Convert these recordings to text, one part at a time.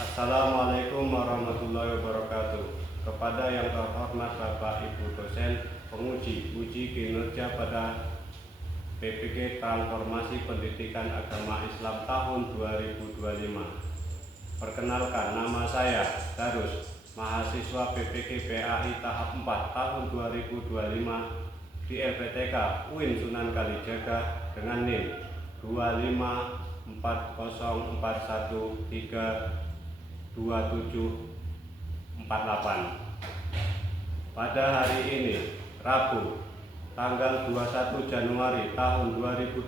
Assalamualaikum warahmatullahi wabarakatuh. Kepada yang terhormat Bapak Ibu dosen penguji uji kinerja pada PPK Transformasi Pendidikan Agama Islam tahun 2025. Perkenalkan, nama saya Darus, mahasiswa PPK PAI tahap 4 tahun 2025 di LPTK UIN Sunan Kalijaga dengan NIM 25404132748. Pada hari ini, Rabu, tanggal 21 Januari tahun 2025,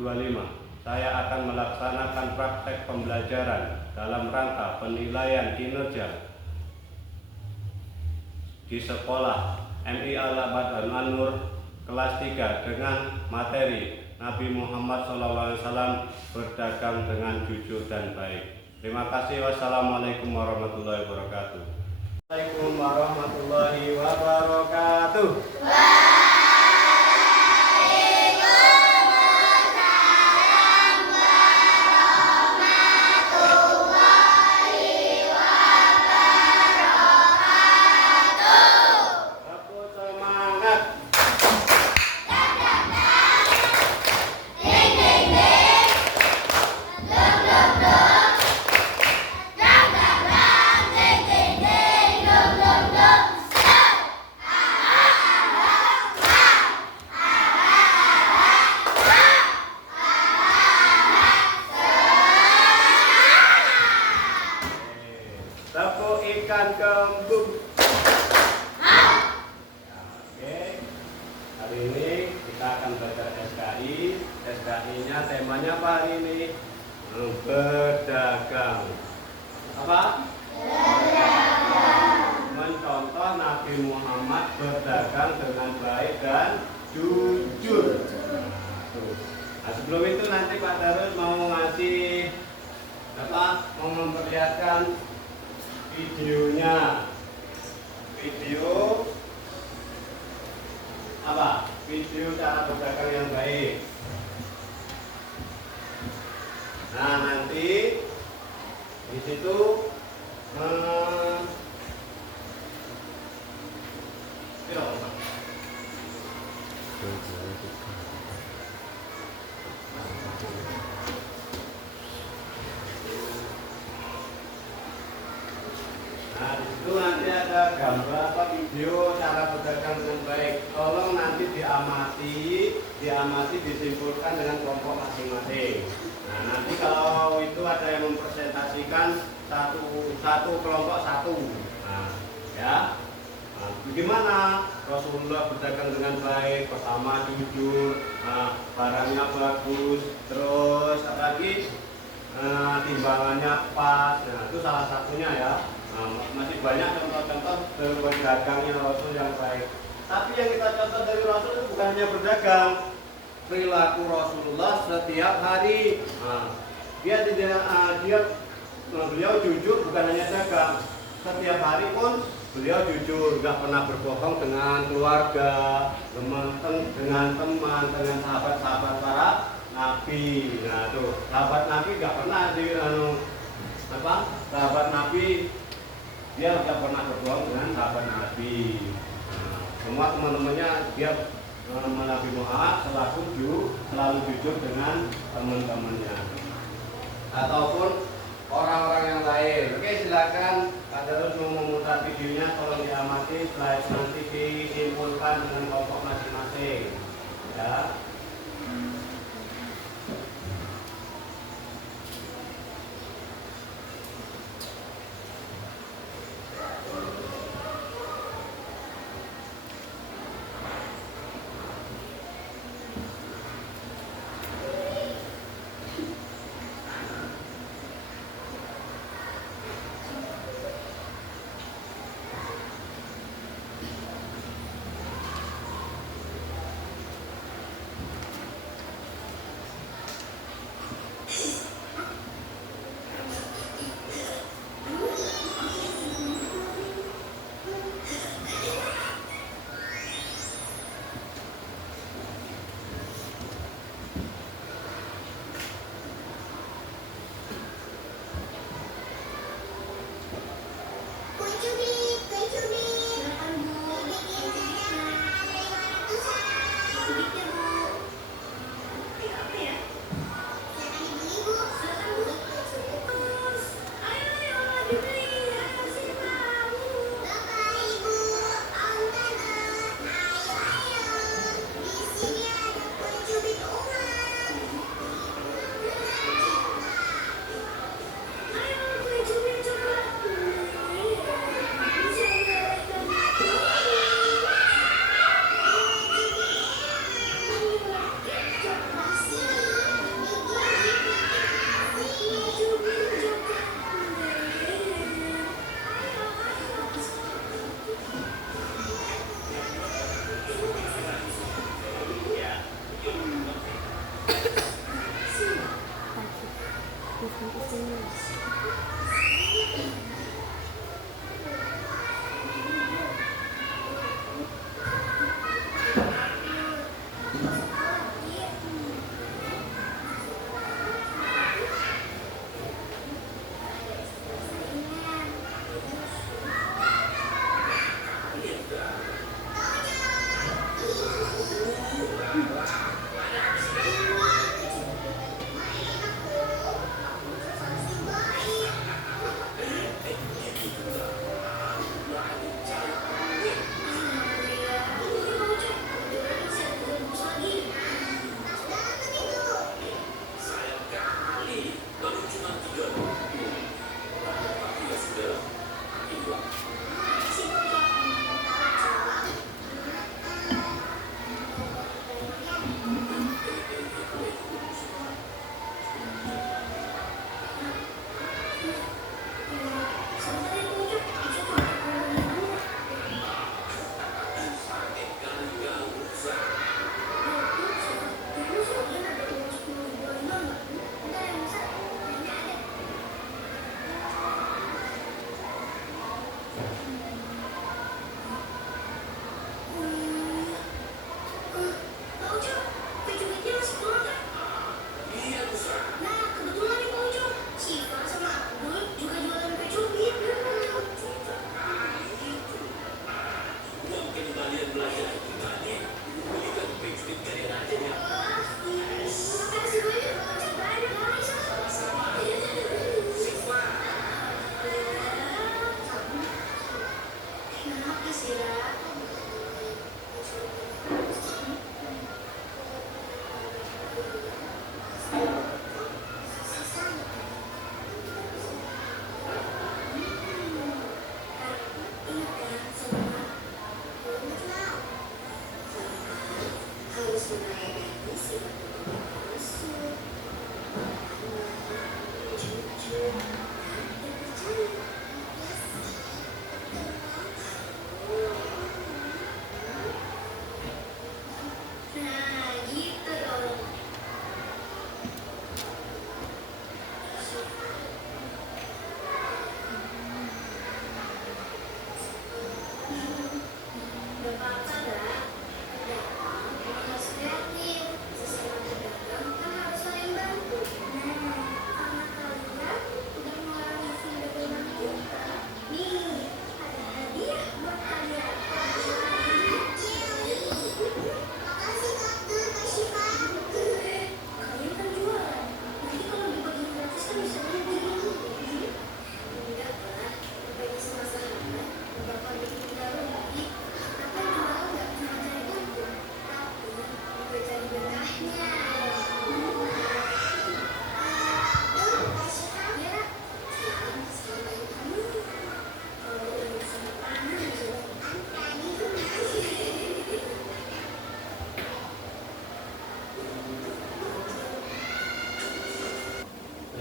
saya akan melaksanakan praktek pembelajaran dalam rangka penilaian kinerja di sekolah MI Al-Abad An-Nur kelas 3 dengan materi Nabi Muhammad SAW berdagang dengan jujur dan baik. Terima kasih. Wassalamualaikum warahmatullahi wabarakatuh. Waalaikumsalam warahmatullahi wabarakatuh. Tepuk ikan kembung. Oke, hari ini kita akan belajar SKI. SKI-nya temanya apa hari ini? Berdagang. Apa? Berdagang. Mencontoh Nabi Muhammad berdagang dengan baik dan jujur. Nah, sebelum itu nanti Pak Darus mau ngasih mau memperlihatkan videonya. Video apa? Video cara berdagang yang baik. Nah, nanti di situ Nah, di situ nanti ada gambar apa video cara berdagang dengan baik. Tolong nanti diamati disimpulkan dengan kelompok masing-masing. Nah, nanti kalau itu ada yang mempresentasikan satu kelompok satu. Nah, ya. Nah, bagaimana Rasulullah berdagang dengan baik? Pertama jujur, barangnya bagus, terus apa lagi? Timbangannya pas. Nah, itu salah satunya ya. Nah, masih banyak contoh-contoh berdagangnya Rasul yang baik. Tapi yang kita contoh dari Rasul itu bukan hanya berdagang, perilaku Rasulullah setiap hari. Nah, beliau jujur bukan hanya dagang, setiap hari pun beliau jujur, nggak pernah berbohong dengan keluarga, dengan teman, dengan sahabat-sahabat para Nabi. Nah, tuh sahabat Nabi nggak pernah sahabat Nabi dia tidak pernah berbohong dengan sahabat Nabi. Nah, semua teman-temannya dia Nabi Muhammad selalu jujur dengan teman-temannya ataupun orang-orang yang lain. Oke, silakan Pak Darus mau memutar videonya, tolong diamati, slide nanti disimpulkan dengan kelompok masing-masing. Ya.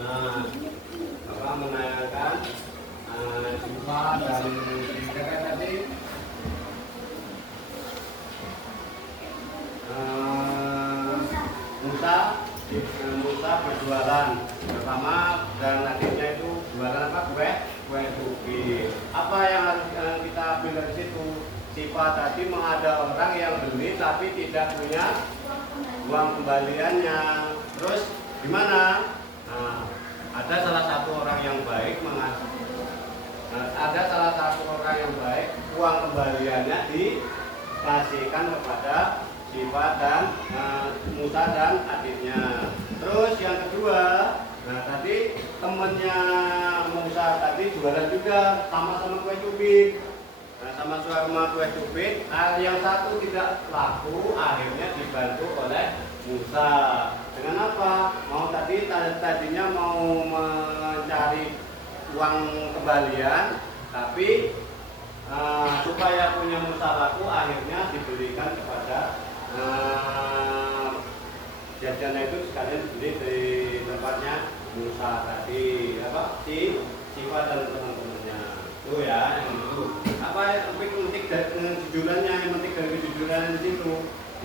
Nah, Bapak menanyakan Sifa dan Kakak tadi Musa berjualan pertama dan adiknya itu jualan apa? Kue cubit. Apa yang harus kita ambil dari situ? Sifa tadi mengada orang yang beli tapi tidak punya uang kembaliannya. Terus gimana? Nah, ada salah satu orang yang baik uang kembaliannya dikasihkan kepada Sifa dan Musa dan adiknya. Terus yang kedua, nah tadi temennya Musa tadi jualan juga sama-sama kue cubit. Nah, sama-sama kue cubit, yang satu tidak laku, akhirnya dibantu oleh Musa. Dengan apa? Tadinya mau mencari uang kembalian, tapi supaya punya Musa laku, akhirnya diberikan kepada jajannya itu sekalian dibeli di tempatnya Musa tadi, Sifa dan teman-temannya. Itu ya, yang itu. Tapi memetik dari kejujurannya, yang memetik dari kejujuran di situ,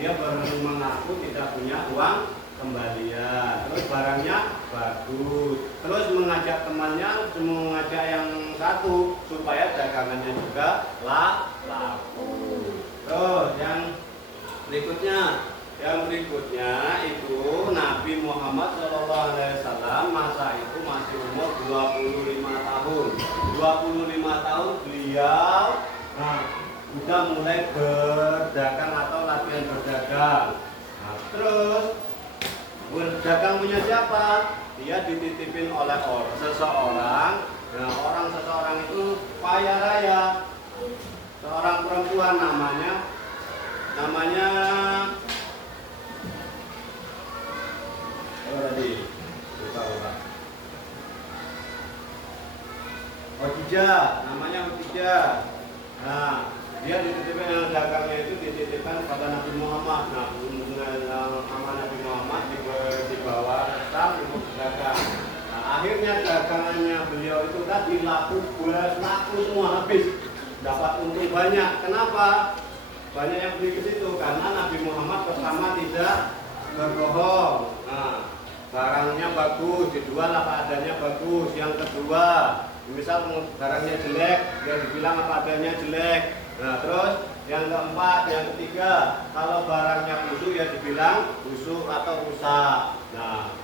dia baru mengaku tidak punya uang kembalian. Terus barangnya bagus. Terus mengajak temannya, mengajak yang satu supaya dagangannya juga laku. Terus yang berikutnya itu Nabi Muhammad SAW masa itu masih umur 25 tahun. 25 tahun beliau sudah mulai berdagang atau latihan berdagang. Nah, terus berdagang punya siapa? Dia dititipin oleh seseorang. Nah, seseorang itu kaya raya. Seorang perempuan namanya Khadijah, namanya Khadijah. Nah, dia dititipkan yang dagangnya itu dititipkan kepada Nabi Muhammad. Nah, nama Nabi Muhammad dibawa Sam untuk dagang. Nah, akhirnya dagangannya beliau itu tadi laku semua habis, dapat untung banyak. Kenapa? Banyak yang beli ke situ karena Nabi Muhammad pertama tidak berbohong. Nah, barangnya bagus, dijual apa adanya bagus. Yang kedua, misal barangnya jelek, dia dibilang apa adanya jelek. Nah, terus yang keempat, yang ketiga, kalau barangnya busuk ya dibilang busuk atau rusak. Nah,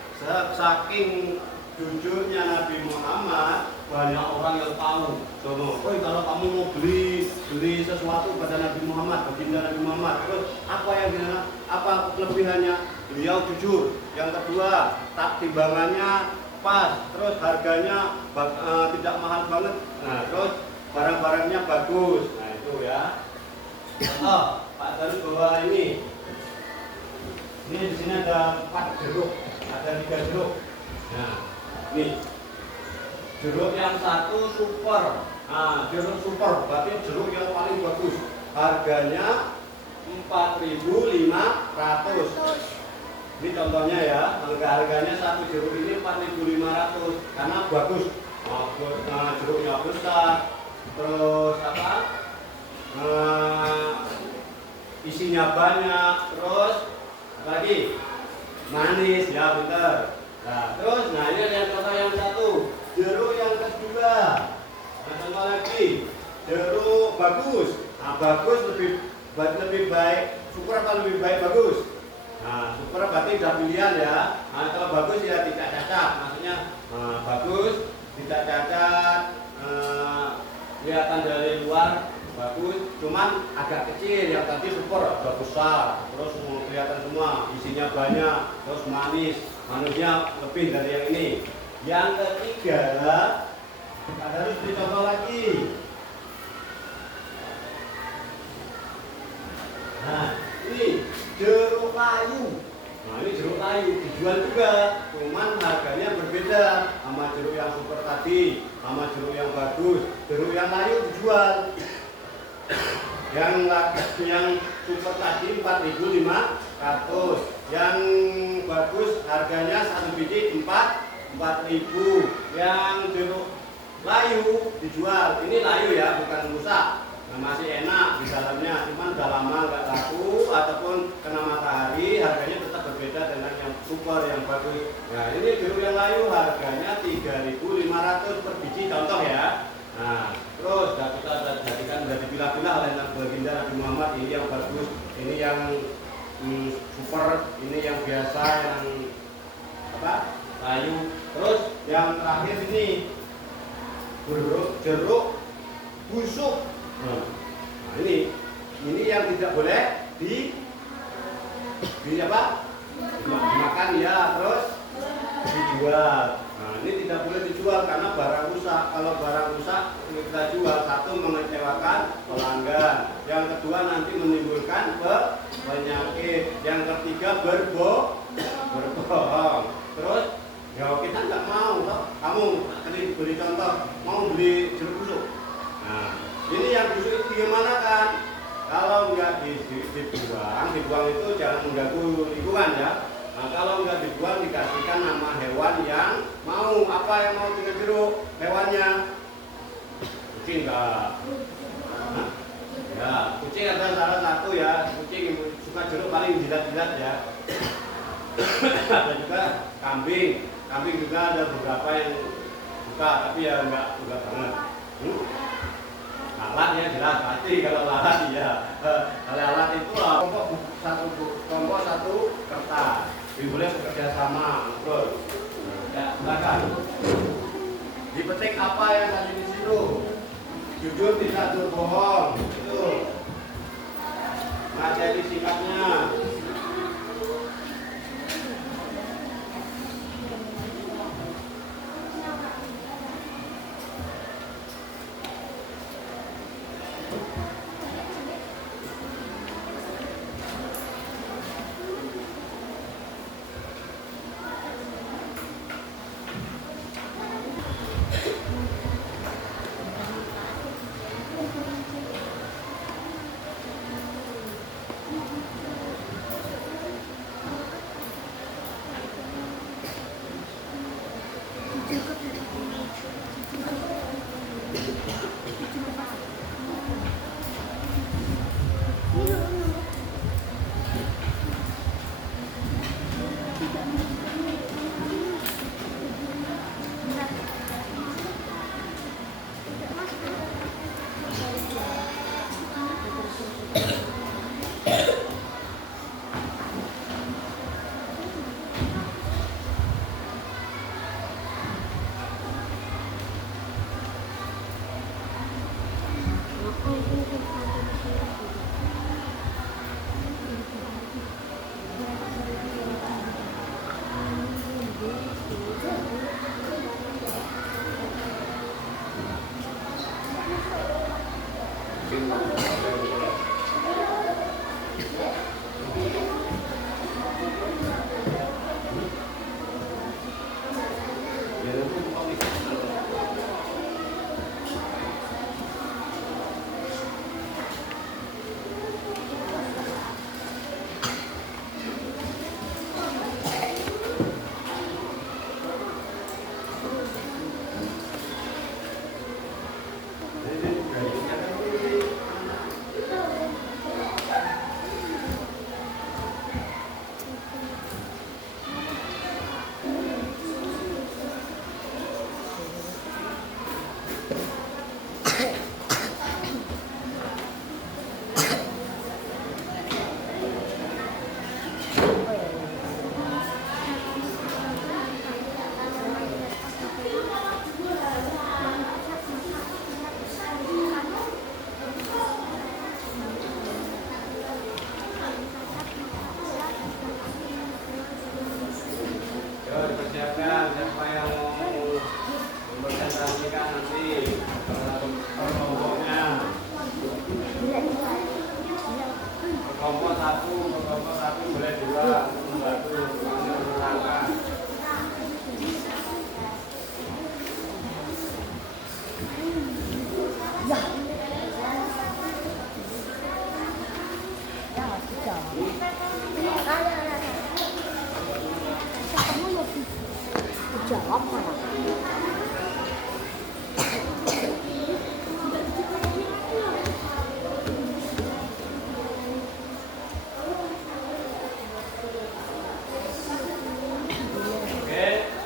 saking jujurnya Nabi Muhammad, banyak orang yang tahu. Coba, kalau kamu mau beli sesuatu pada Nabi Muhammad, baginda Nabi Muhammad, terus apa kelebihannya? Beliau jujur. Yang kedua, tak timbangannya pas, terus harganya tidak mahal banget. Nah, terus barang-barangnya bagus. Nah, itu ya. Oh, Pak Darus bawa ini. Ini di sini ada 4 jeruk, ada 3 jeruk. Nah, ini jeruk yang satu super. Nah, jeruk super berarti jeruk yang paling bagus. Harganya 4.500. Ini contohnya ya, harganya satu jeruk ini 4.500 karena bagus. Jeruknya besar, terus isinya banyak, terus lagi manis ya bener. Nah, terus ini yang contoh yang satu, jeruk yang kedua. Nah, contoh lagi, jeruk bagus. Nah, bagus lebih baik. Super apa lebih baik bagus? Nah, super berarti udah pilihan ya. Nah, kalau bagus ya tidak cacat. Maksudnya bagus, tidak cacat, kelihatan dari luar bagus, cuman agak kecil. Yang tadi super agak besar, terus kelihatan semua, isinya banyak, terus manis, manisnya lebih dari yang ini. Yang ketiga, harus dicontoh lagi. Nah, ini jeruk layu. Nah, ini jeruk layu dijual juga, cuman harganya berbeda sama jeruk yang super tadi, sama jeruk yang bagus. Jeruk yang layu dijual. Yang super tadi 4.500. Yang bagus harganya satu biji 4.000. Yang jeruk layu dijual. Ini layu ya, bukan rusak. Nah, masih enak di dalamnya, cuman udah lama nggak laku ataupun kena matahari, harganya tetap berbeda dengan yang super yang bagus. Nah, ini jeruk yang layu harganya 3.500 per biji contoh ya. Nah, terus kita jadikan sudah dipilah-pilah oleh baginda Nabi Muhammad, ini yang bagus, ini yang super, ini yang biasa, yang layu. Terus yang terakhir ini jeruk busuk. Nah, ini yang tidak boleh dimakan ya, terus dijual. Nah, ini tidak boleh dijual karena barang rusak. Kalau barang rusak kita jual, satu mengecewakan pelanggan, yang kedua nanti menimbulkan penyakit, yang ketiga berbohong. Terus ya kita nggak mau. Kamu tadi beri contoh mau beli jeruk busuk. Nah, ini yang busuk itu gimana kan? Kalau nggak dibuang itu jangan mengganggu lingkungan ya. Nah, kalau nggak dibuang dikasihkan nama hewan yang mau. Apa yang mau dengan jeruk? Hewannya kucing nggak? Ya, kucing ada salah satu ya. Kucing suka jeruk paling jilat-jilat ya. Ada juga kambing. Kambing juga ada beberapa yang suka, tapi ya nggak banget. Lalat ya jelas pasti kalau lalat ya. Kalau lalat itu kelompok satu kertas. Boleh bekerja sama, terus. Ya, silakan. Dipetik apa yang tadi di situ. Jujur tidak berbohong. Itu. Materi sikapnya. Jawab mana?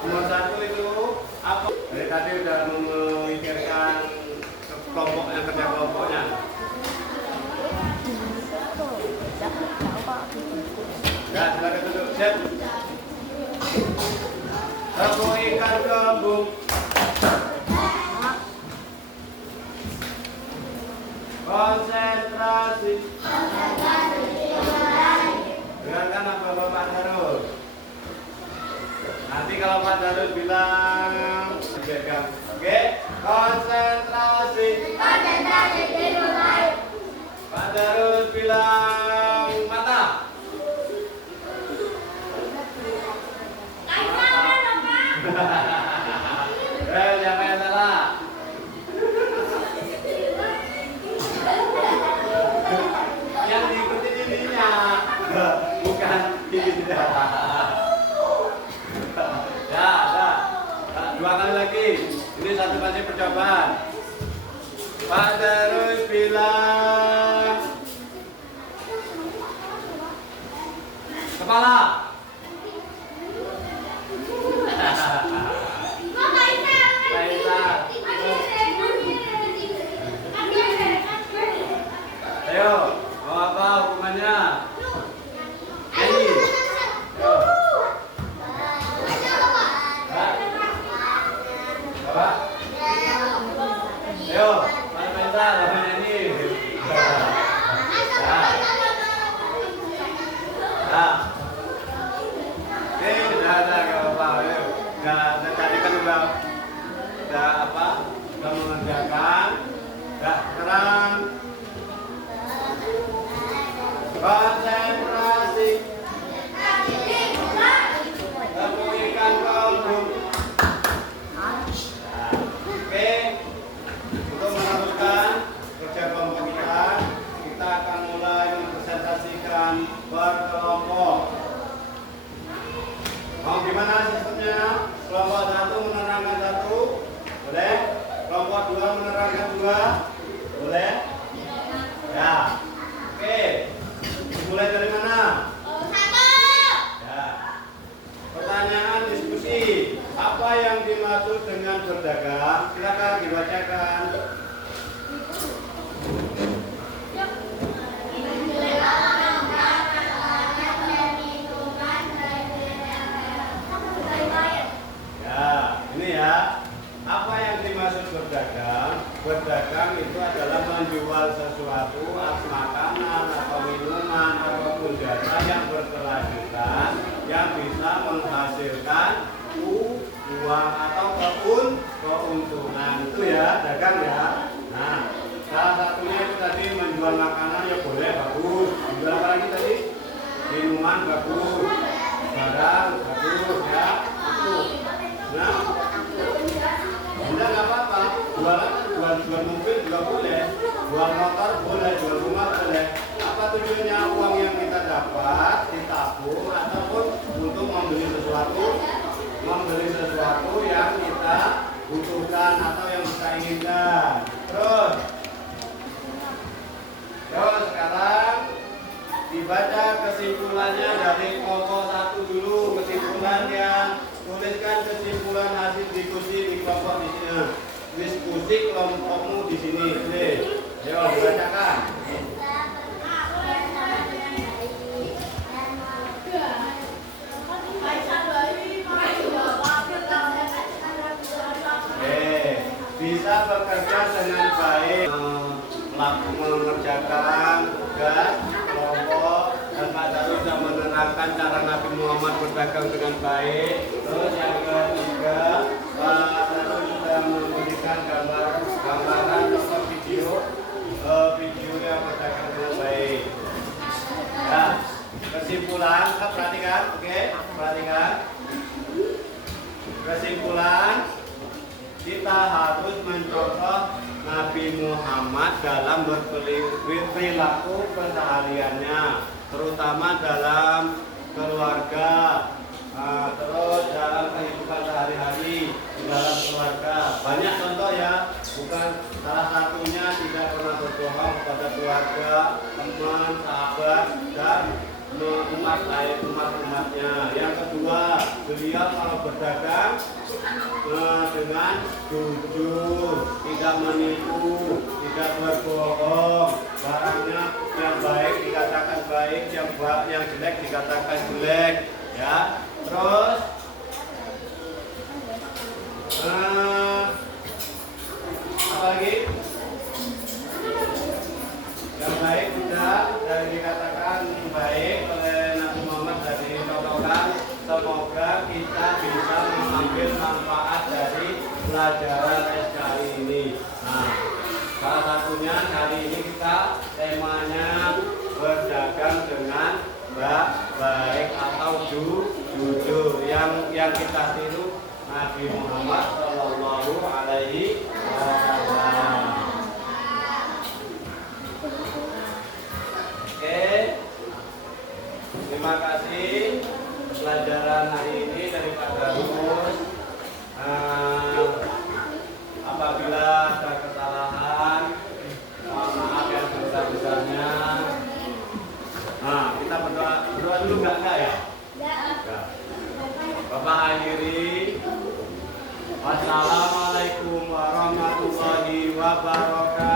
Nomor satu itu apa? Dari tadi udah memikirkan kelompoknya, kerja kelompoknya. Ya, silakan duduk. Siap. Tepung ikan gembung. Konsentrasi. Dengarkan apa Bapak Darul. Nanti kalau Pak Darul bilang jaga. Oke, konsentrasi. Konsentrasi dimulai. Pak Darul bilang mata. Jangan yang salah. Yang diikuti ininya, bukan ini. Ya, ada. Dua kali lagi. Ini satu kali percobaan. Pak Darul bilang kepala. Ayo, mau apa hukumannya? Nyanyi. Ayo. Bapak. Ayo, mana minta lawan nyanyi. Nah. Udah, gak apa-apa. Ayo. Tadi kan udah apa? Udah mengerjakan. Udah, sekarang konsentrasi. Tepung ikan gembung. Oke, untuk meneruskan kerja kelompok kita akan mulai mempresentasikan berkelompok. Mau gimana sistemnya? Kelompok satu menerangkan satu, boleh? Kelompok dua menerangkan dua, boleh? Ya, oke. Mulai dari mana? Ya. Pertanyaan diskusi. Apa yang dimaksud dengan berdagang? Silakan dibacakan. Ya, ini ya. Apa yang dimaksud berdagang? Berdagang itu adalah menjual sesuatu, makanan atau minuman ataupun jasa yang berkelanjutan yang bisa menghasilkan uang atau keuntungan. Itu ya, dagang ya. Nah, salah satunya itu tadi jual makanan ya boleh, bagus. Jual apa lagi tadi? Minuman bagus, barang bagus ya. Itu. Nah, nggak apa-apa. Jual mobil juga boleh, jual motor boleh, jual rumah boleh. Apa tujuannya uang yang kita dapat ditabung ataupun untuk membeli sesuatu yang kita butuhkan atau yang kita inginkan. Terus sekarang dibaca kesimpulannya dari kelompok 1 dulu. Kesimpulannya, tuliskan kesimpulan hasil diskusi di kelompok di sini. Diskusi kelompokmu di sini. Ayo dibacakan. Bisa bekerja dengan baik, mengerjakan tugas kelompok, dan Pak Darul sudah menerangkan cara Nabi Muhammad berdagang dengan baik. Terus yang ketiga, Pak Darul sudah memberikan gambaran atau video yang berdagang dengan baik. Ya, kesimpulan, perhatikan, oke, perhatikan. Kesimpulan, kita harus mencontoh Nabi Muhammad dalam berperilaku kesehariannya, terutama dalam keluarga, terus dalam kehidupan sehari-hari dalam keluarga. Banyak contoh ya, bukan salah satunya tidak pernah berbohong kepada keluarga, teman, sahabat, dan umatnya. Yang kedua, beliau kalau berdagang dengan jujur, tidak menipu, tidak berbohong. Barangnya yang baik dikatakan baik, yang jelek dikatakan jelek. Ya, terus apa lagi? Yang baik sudah dari dikatakan baik oleh Nabi Muhammad dan dicontohkan. Semoga kita bisa mengambil manfaat dari pelajaran kali ini. Nah, salah satunya kali ini kita temanya berdagang dengan baik atau jujur. Yang kita tiru Nabi Muhammad Shallallahu Alaihi Wasallam. Oke, terima kasih pelajaran hari ini dari Pak Darus. Apabila ada kesalahan, mohon maaf yang sebesar-besarnya. Nah, kita berdoa dulu nggak ya? Ya. Bapak akhiri. Wassalamualaikum warahmatullahi wabarakatuh.